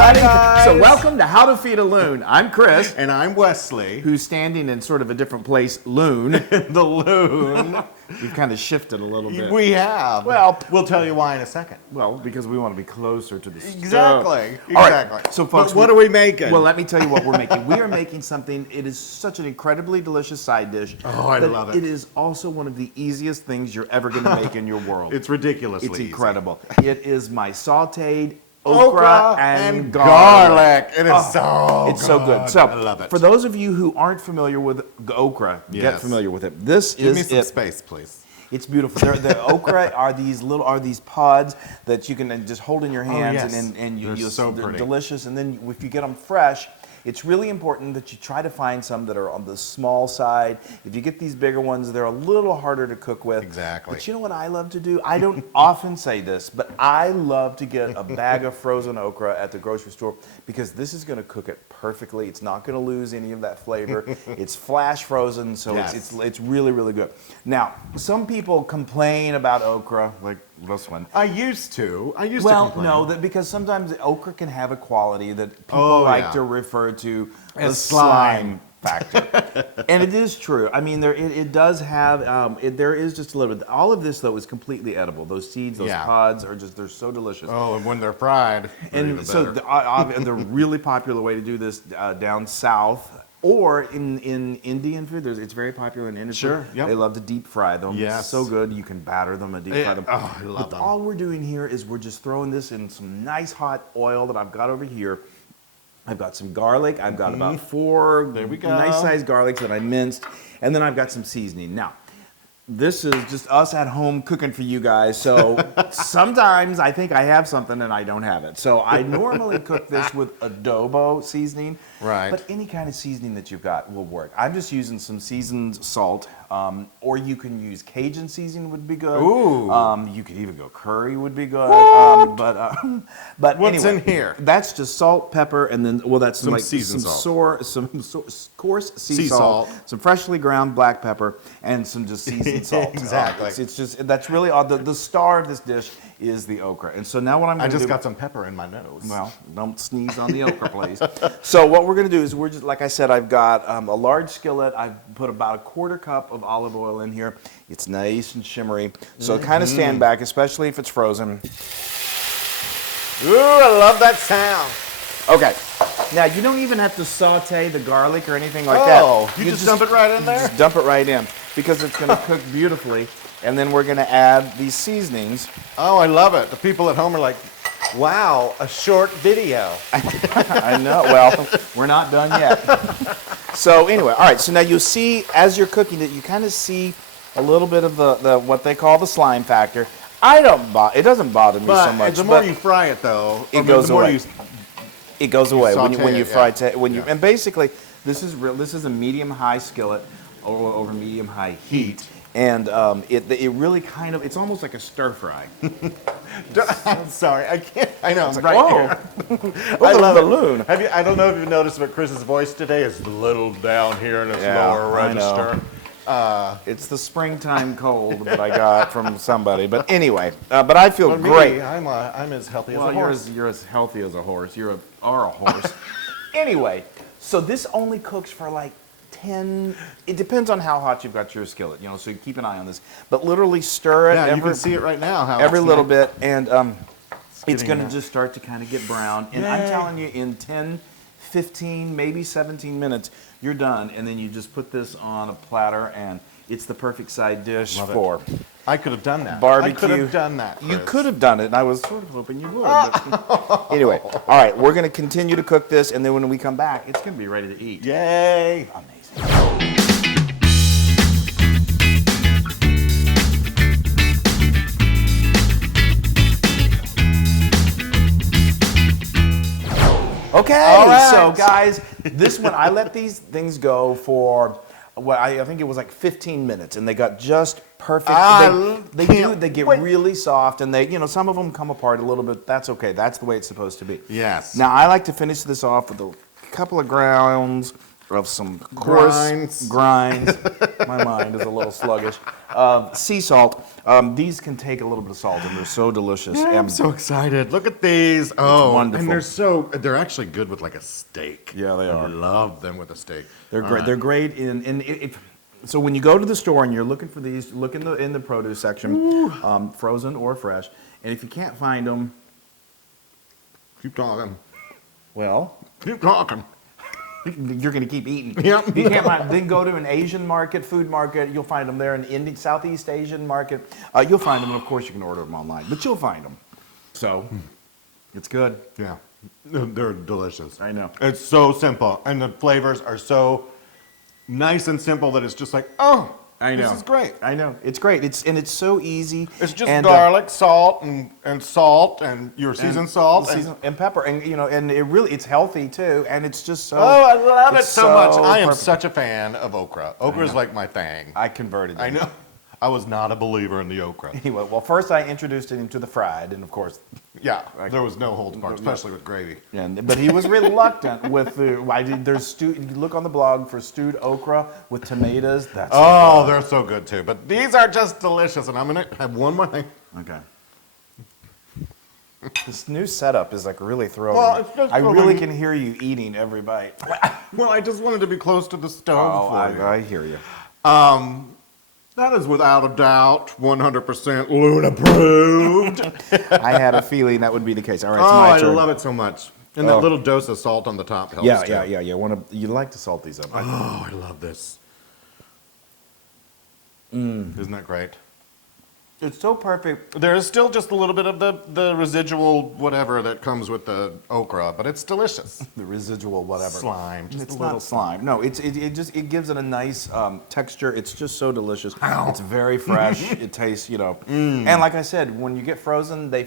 everybody. Hi, So welcome to How to Feed a Loon. I'm Chris. And I'm Wesley. Who's standing in sort of a different place, Loon. The Loon. We've kind of shifted a little bit. We have. Well, we'll tell you why in a second. Well, because we want to be closer to the Exactly. stove. Exactly. All right. So folks, what are we making? Well, let me tell you what we're making. We are making something, it is such an incredibly delicious side dish. Oh, I love it. It is also one of the easiest things you're ever going to make in your world. It's ridiculously It's easy. incredible. It is my sauteed okra and garlic. It is It's so good. So, I love it. for those of you who aren't familiar with okra, get Yes. familiar with it. This Give is me some it. space, please. It's beautiful. The okra are these pods that you can just hold in your hands, yes. and They're so they're pretty. delicious. And then if you get them fresh, it's really important that you try to find some that are on the small side. If you get these bigger ones, they're a little harder to cook with. Exactly. But you know what I love to do? I don't often say this, but I love to get a bag of frozen okra at the grocery store because this is going to cook it perfectly. It's not going to lose any of that flavor. It's flash frozen, so Yes. it's really, really good. Now, some people complain about okra, like this one. I used to complain. Well, no, because sometimes okra can have a quality that people Oh, like yeah. to refer to As the slime. factor. And it is true. I mean, it does have, there is just a little bit. All of this, though, is completely edible. Those seeds, those Yeah. pods are just, they're so delicious. Oh, and when they're fried, they're even And so better. the really popular way to do this down south or in Indian food, it's very popular in Indian Sure, food. yep. They love to deep fry them. Yes. It's so good. You can batter them and deep fry them. Oh, I love But them. all we're doing here is we're just throwing this in some nice hot oil that I've got over here. I've got some garlic. I've got about 4 There we go. nice sized garlics that I minced. And then I've got some seasoning. Now, this is just us at home cooking for you guys. So sometimes I think I have something and I don't have it. So I normally cook this with adobo seasoning. Right. But any kind of seasoning that you've got will work. I'm just using some seasoned salt, or you can use Cajun seasoning would be good. Ooh. You could even go curry would be good. What? But What's anyway, in here? That's just salt, pepper, and then that's Some like seasoned some salt. coarse sea Sea salt, salt. some freshly ground black pepper, and some just seasoned salt. Exactly. It's just that's really all. The star of this dish is the okra. And so now what I'm I going to do. just got some pepper in my nose. Well, don't sneeze on the okra, please. So what we're going to do is we're just, like I said, I've got a large skillet. I've put about 1/4 cup of olive oil in here. It's nice and shimmery. So kind of stand back, especially if it's frozen. Ooh, I love that sound. Okay. Now, you don't even have to saute the garlic or anything like that. Oh, you just dump it right in there? Just dump it right in because it's going to cook beautifully. And then we're going to add these seasonings. Oh, I love it. The people at home are like, wow, a short video. I know. Well, we're not done yet. So anyway, all right. So now you'll see as you're cooking it, you kind of see a little bit of the what they call the slime factor. It doesn't bother me so much. The more but you fry it, though, it goes away. It goes away when saute you it, fry. yeah. And basically, this is a medium-high skillet over medium-high heat. And it really kind of, it's almost like a stir fry. I'm sorry, I can't. I know. It's like, right whoa. I love the Loon. I don't know if you've noticed, but Chris's voice today is a little down here in its lower I know. register. It's the springtime cold that I got from somebody. But anyway, but I feel great. Me, I'm as healthy as a Well, horse. you're as healthy as a horse. You are a horse. Anyway, so this only cooks for like 10. It depends on how hot you've got your skillet, so you keep an eye on this. But literally stir it. Yeah, you can see it right now. How every it's little like- bit, and it's going to there. just start to kind of get brown. And I'm telling you, in 10, 15, maybe 17 minutes, you're done. And then you just put this on a platter, and it's the perfect side dish Love it. for I could have done that. barbecue. I could have done that. You Chris. could have done it, and I was sort of hoping you would. But anyway, all right, we're going to continue to cook this, and then when we come back, it's going to be ready to eat. Yay! Amazing. Okay, All right. so guys, this one, I let these things go for, I think it was like 15 minutes, and they got just perfect. They get really soft, and some of them come apart a little bit. That's okay. That's the way it's supposed to be. Yes. Now, I like to finish this off with a couple of grounds of some coarse grinds. My mind is a little sluggish. Sea salt. These can take a little bit of salt, and they're so delicious. Yeah, I'm And so excited. Look at these. Oh, wonderful. and they're actually good with like a steak. Yeah, they I are. love them with a steak. they're great. They're great so when you go to the store and you're looking for these, look in the produce section, frozen or fresh. And if you can't find them, Keep talking. well, Keep talking. you're going to keep eating. Yep. If you can't find, then go to an Asian market, food market. You'll find them there. In Southeast Asian market, you'll find them. And of course, you can order them online, but you'll find them. So it's good. Yeah, they're delicious. I know. It's so simple, and the flavors are so nice and simple that it's just like, oh, I know. this is great. I know. It's great. It's so easy. It's just And, garlic, salt, and salt, and your seasoned salt. and pepper, and and it's healthy too, and it's just so. Oh, I love it it's so much. I am perfect. such a fan of okra. Okra is like my thing. I converted. I him. know. I was not a believer in the okra. Anyway, well, first I introduced him to the fried, and of course, Yeah, there was no holds barred, especially with gravy. but he was reluctant with the. There's you look on the blog for stewed okra with tomatoes. That's Oh, they're so good too. But these are just delicious, and I'm gonna have one more thing. okay. This new setup is like really throwing. Well, me. it's just I really throwing- can hear you eating every bite. Well, I just wanted to be close to the stove for you. I hear you. That is without a doubt 100% Loon approved. I had a feeling that would be the case. All right, Oh, it's my I turn. love it so much. And that little dose of salt on the top helps Yeah, too. yeah. You like to salt these up. Oh, I love this. Isn't that great? It's so perfect. There is still just a little bit of the residual whatever that comes with the okra, but it's delicious. The residual whatever. Slime. Just It's a little not slime. No, it just gives it a nice texture. It's just so delicious. It's very fresh. It tastes, And like I said, when you get frozen, they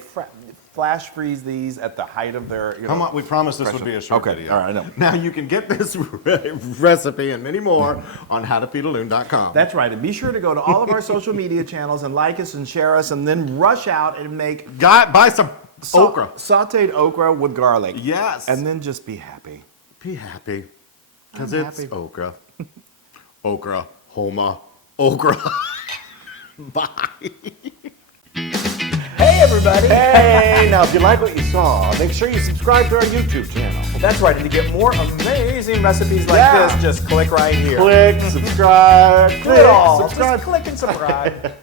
flash freeze these at the height of their. Come on, we promised this would be a short Okay, video. all right, I know. Now you can get this recipe and many more on howtofeedaloon.com. That's right. And be sure to go to all of our social media channels and like us and share us, and then rush out and make Buy some okra. sautéed okra with garlic. Yes. And then just be happy. Be happy. Because I'm it's happy. okra. Okra. Homa. Okra. Bye. Hey, everybody. Hey, now if you like what you saw, make sure you subscribe to our YouTube channel. That's right. And to get more amazing recipes like Yeah. this, just click right here. Click, subscribe, Do it all. subscribe. Just click and subscribe.